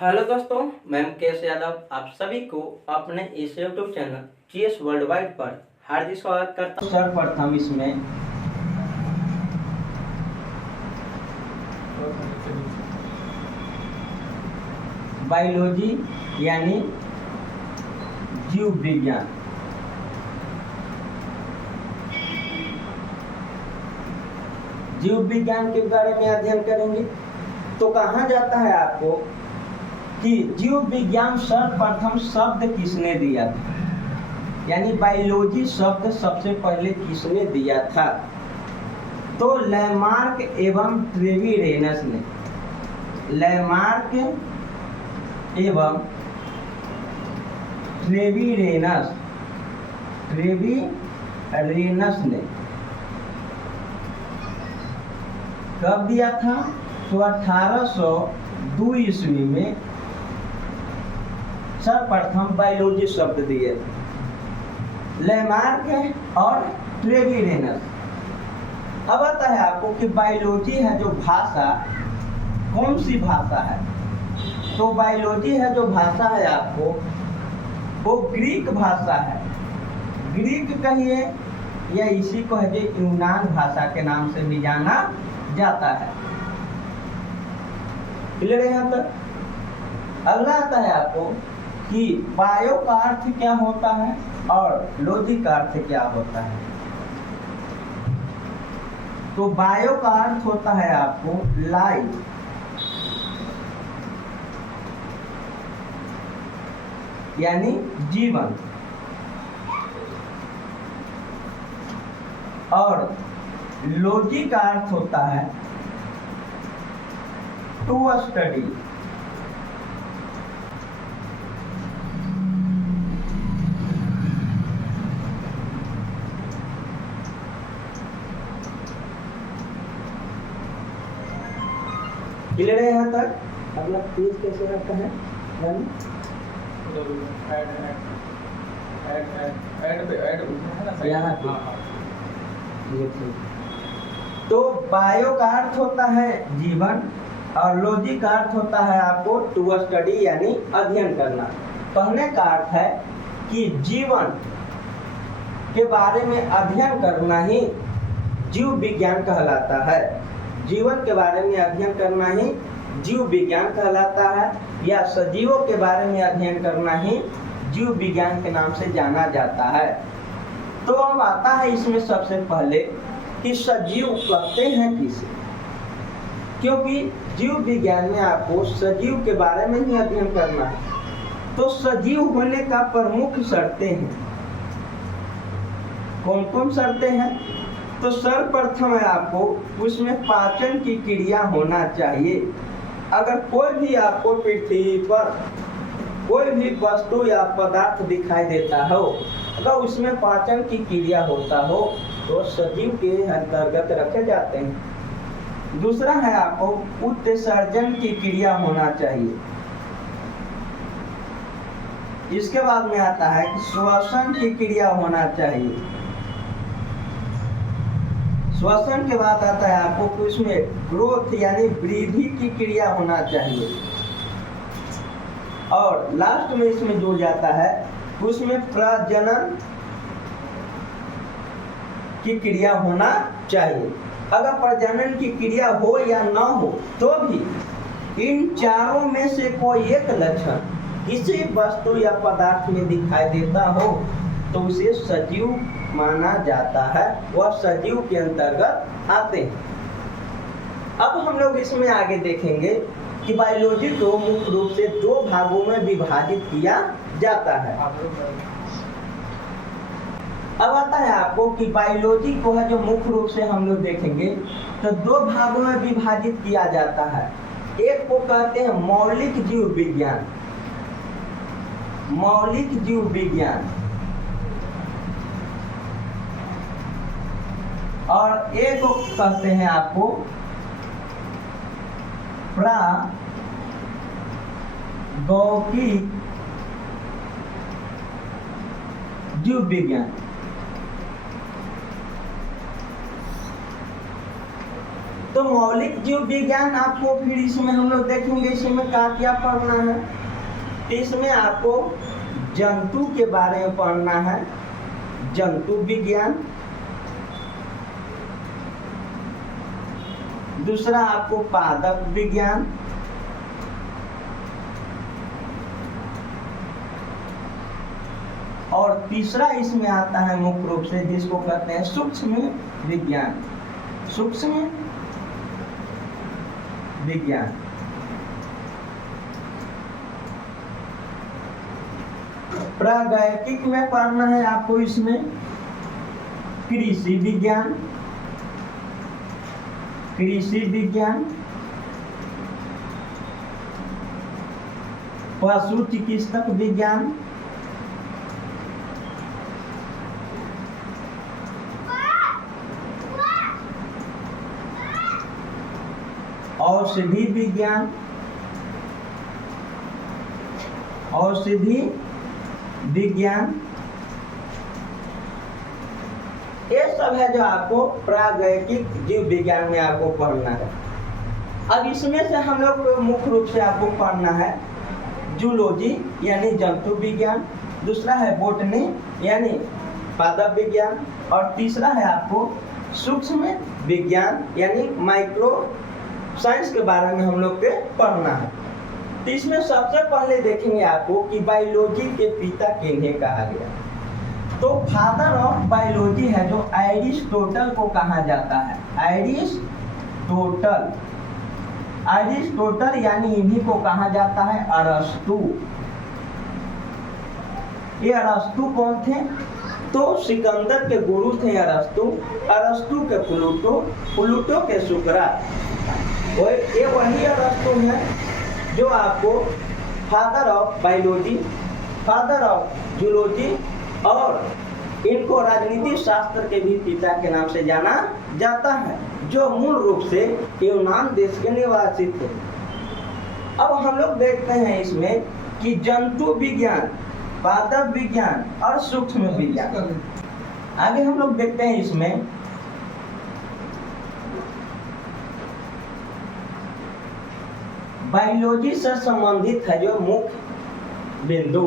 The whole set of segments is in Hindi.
हेलो दोस्तों, मैं मुकेश यादव आप सभी को अपने इस YouTube channel GS world wide पर हार्दिक स्वागत करता हूँ। सर्वप्रथम इसमें बायोलॉजी यानी जीव विज्ञान, जीव विज्ञान के बारे में अध्ययन करेंगे। तो कहा जाता है आपको कि जीव विज्ञान सर्वप्रथम शब्द किसने दिया था, यानी बायोलॉजी शब्द सबसे पहले किसने दिया था? तो लैमार्क एवं ट्रेवीरेनस ने, लैमार्क एवं ट्रेवीरेनस ने कब दिया था? तो 1802 ईस्वी में सर्वप्रथम बायोलॉजी शब्द दिए थे लैमार्क और ट्रेवीरेनस। अब आता है आपको कि बायोलॉजी है जो भाषा, कौन सी भाषा है? तो बायोलॉजी है जो भाषा है आपको, वो ग्रीक भाषा है। ग्रीक कहिए या इसी को है जो यूनान भाषा के नाम से भी जाना जाता है। क्लियर है यहाँ तक? अगला आता है आपको कि बायो का अर्थ क्या होता है और लॉजी का अर्थ क्या होता है। तो बायो का अर्थ होता है आपको लाइफ, यानी जीवन, और लॉजी का अर्थ होता है टू स्टडी, क्लियर है यहाँ तक? अगला पेज कैसे रहता है? यहाँ तो बायो का अर्थ होता है जीवन और लॉजी का अर्थ होता है आपको टू स्टडी यानी अध्ययन करना। कहने का अर्थ है कि जीवन के बारे में अध्ययन करना ही जीव विज्ञान कहलाता है। जीवन के बारे में अध्ययन करना ही जीव विज्ञान कहलाता है, या सजीवों के बारे में अध्ययन करना ही जीव विज्ञान के नाम से जाना जाता है। तो अब आता है इसमें सबसे पहले कि सजीव कहते हैं किसे, क्योंकि जीव विज्ञान में आपको सजीव के बारे में ही अध्ययन करना है। तो सजीव होने का प्रमुख शर्तें हैं। कौन कौन शर्तें हैं? तो सर्वप्रथम है आपको उसमें पाचन की क्रिया होना चाहिए। अगर कोई भी आपको पृथ्वी पर कोई भी वस्तु या पदार्थ दिखाई देता हो, अगर उसमें पाचन की क्रिया होता हो तो सजीव के अंतर्गत रखे जाते हैं। दूसरा है आपको उत्सर्जन की क्रिया होना चाहिए। इसके बाद में आता है कि श्वसन की क्रिया होना चाहिए। श्वसन के बाद आता है आपको कि उसमें ग्रोथ यानी वृद्धि की क्रिया होना चाहिए। और लास्ट में इसमें जुड़ जाता है उसमें प्रजनन की क्रिया होना चाहिए। अगर प्रजनन की क्रिया हो या ना हो तो भी इन चारों में से कोई एक लक्षण किसी वस्तु या पदार्थ में दिखाई देता हो तो उसे सजीव माना जाता है, वह सजीव के अंतर्गत आते हैं। अब हम लोग इसमें आगे देखेंगे कि बायोलॉजी को मुख्य रूप से दो भागों में विभाजित किया जाता है। अब आता है आपको कि बायोलॉजी को है जो मुख्य रूप से हम लोग देखेंगे तो दो भागों में विभाजित किया जाता है। एक को कहते हैं मौलिक जीव विज्ञान, मौलिक जीव विज्ञान, और एक को कहते हैं आपको प्रागैतिक जीव विज्ञान। तो तो मौलिक जीव विज्ञान आपको फिर इसमें हम लोग देखेंगे इसमें क्या पढ़ना है। तो इसमें आपको जंतु के बारे में पढ़ना है, जंतु विज्ञान। दूसरा आपको पादप विज्ञान, और तीसरा इसमें आता है मुख्य रूप से जिसको कहते हैं सूक्ष्म विज्ञान, सूक्ष्म विज्ञान। प्रागैतिक में पढ़ना है आपको इसमें कृषि विज्ञान, कृषि विज्ञान, पशु चिकित्सक विज्ञान, औषधि विज्ञान, औषधि विज्ञान। ये सब है जो आपको प्रागैतिक जीव विज्ञान में आपको पढ़ना है। अब इसमें से हम लोग को मुख्य रूप से आपको पढ़ना है जूलॉजी यानी जंतु विज्ञान, दूसरा है बॉटनी यानी पादप विज्ञान, और तीसरा है आपको सूक्ष्म विज्ञान यानी माइक्रो साइंस के बारे में हम लोग के पढ़ना है। तो इसमें सबसे पहले देखेंगे आपको कि बायोलॉजी के पिता किन्हें कहा गया। तो फादर ऑफ बायोलॉजी है जो एरिस्टोटल को कहा जाता है, एरिस्टोटल, एरिस्टोटल यानी इन्हीं को कहा जाता है अरस्तु। ये अरस्तु कौन थे? तो सिकंदर के गुरु थे अरस्तु, अरस्तु के प्लूटो, प्लूटो के सुकरात। ये वही अरस्तु है जो आपको father of biology, father of zoology और इनको राजनीति शास्त्र के भी पिता के नाम से जाना जाता है, जो मूल रूप से यूनान देश के निवासी थे। अब हम लोग देखते हैं इसमें कि जंतु विज्ञान, पादप विज्ञान और सूक्ष्म विज्ञान। आगे हम लोग देखते हैं इसमें बायोलॉजी से संबंधित है जो मुख्य बिंदु।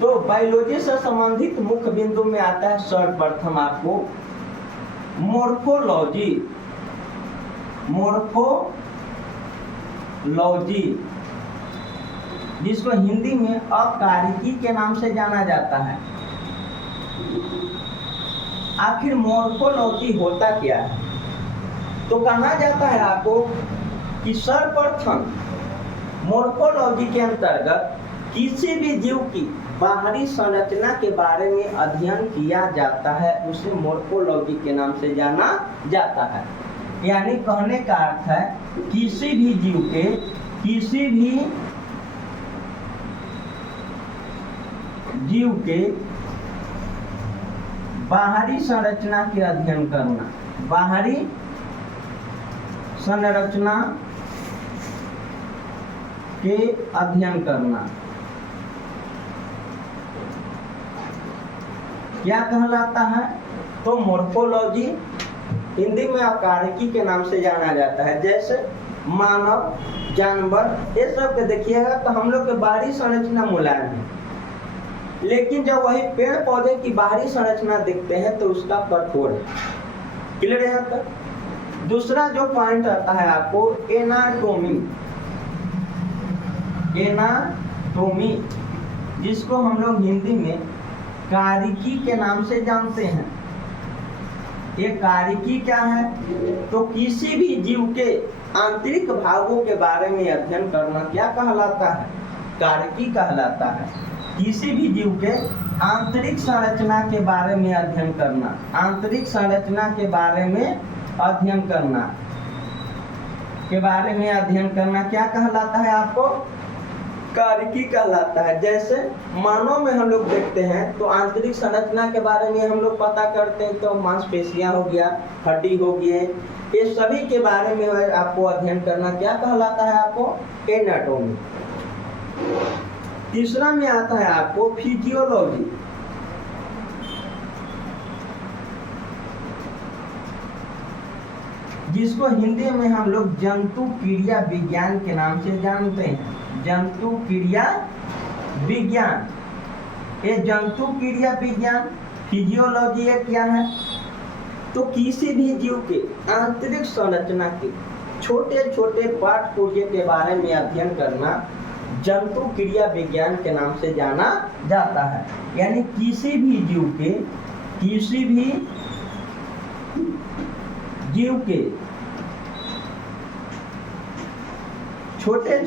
तो बायोलॉजी से संबंधित मुख्य बिंदु में आता है सर्वप्रथम आपको मोर्फोलॉजी, मोर्फोलॉजी जिसको हिंदी में अकारिकी के नाम से जाना जाता है। आखिर मोर्फोलॉजी होता क्या है? तो कहा जाता है आपको कि सर्वप्रथम मोर्फोलॉजी के अंतर्गत किसी भी जीव की बाहरी संरचना के बारे में अध्ययन किया जाता है, उसे मोर्फोलॉजी के नाम से जाना जाता है। यानी कहने का अर्थ है किसी भी जीव के, किसी भी जीव के बाहरी संरचना के अध्ययन करना, बाहरी संरचना के अध्ययन करना क्या कहलाता है? तो मोर्फोलॉजी हिंदी में आकारिकी के नाम से जाना जाता है। जैसे मानव, जानवर, ये सब के देखिएगा तो हम लोग के बाहरी संरचना मुलायम है, लेकिन जब वही पेड़ पौधे की बाहरी संरचना देखते हैं तो उसका कठोर है। क्लियर है? तक दूसरा जो पॉइंट आता है आपको एनाटोमी, एनाटोमी जिसको हम लोग हिंदी में कारिकी के नाम से जानते हैं। ये कारिकी क्या है? तो किसी भी जीव के आंतरिक भागों के बारे में अध्ययन करना क्या कहलाता है? कारिकी कहलाता है। किसी भी जीव के आंतरिक संरचना के बारे में अध्ययन करना, आंतरिक संरचना के बारे में अध्ययन करना, के बारे में अध्ययन करना क्या कहलाता है आपको? कारिकी कहलाता है। जैसे मानव में हम लोग देखते हैं तो आंतरिक संरचना के बारे में हम लोग पता करते हैं, तो मांसपेशियां हो गया, हड्डी हो गए, ये सभी के बारे में आपको अध्ययन करना क्या कहलाता है आपको? एनाटॉमी। तीसरा में आता है आपको फिजियोलॉजी। जिसको हिंदी में हम लोग जंतु क्रिया विज्ञान के नाम से जानते हैं। जंतु क्रिया विज्ञान, ये जंतु क्रिया विज्ञान फिजियोलॉजी ये क्या है? तो किसी भी जीव के आंतरिक संरचना के छोटे छोटे पार्ट पुर्जे के बारे में अध्ययन करना जंतु क्रिया विज्ञान के नाम से जाना जाता है। यानी किसी भी जीव के छोटे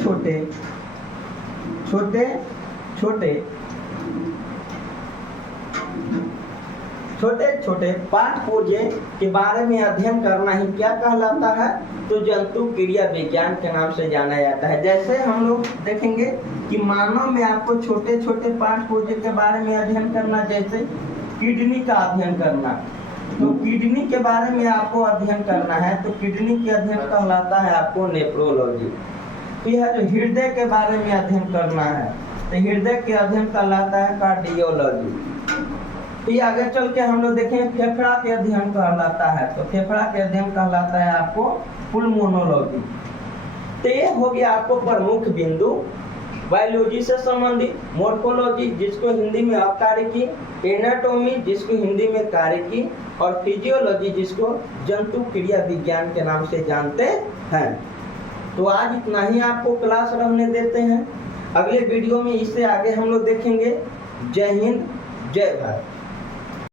छोटे पार्ट पुर्जे के बारे में अध्ययन करना ही क्या कहलाता है? तो जंतु क्रिया विज्ञान के नाम से जाना जाता है। जैसे हम लोग देखेंगे कि मानव में आपको छोटे छोटे पार्ट पुर्जे के बारे में अध्ययन करना, जैसे किडनी का अध्ययन करना, तो किडनी के बारे में आपको अध्ययन करना है तो किडनी के अध्ययन कहलाता है आपको नेफ्रोलॉजी। तो यह जो हृदय के बारे में अध्ययन करना है तो हृदय के अध्ययन कहलाता है कार्डियोलॉजी। तो ये आगे चल के हम लोग देखें फेफड़ा के अध्ययन कहलाता है, तो फेफड़ा के अध्ययन कहलाता है आपको पुल्मोनोलॉजी। तो ये हो गया आपको प्रमुख बिंदु बायोलॉजी से संबंधित, मोर्फोलॉजी जिसको हिंदी में अकार्यकी, एनाटॉमी जिसको हिंदी में कार्यकी, और फिजियोलॉजी जिसको जंतु क्रिया विज्ञान के नाम से जानते हैं। तो आज इतना ही आपको क्लास रहने देते हैं। अगले वीडियो में इससे आगे हम लोग देखेंगे। जय हिंद, जय भारत।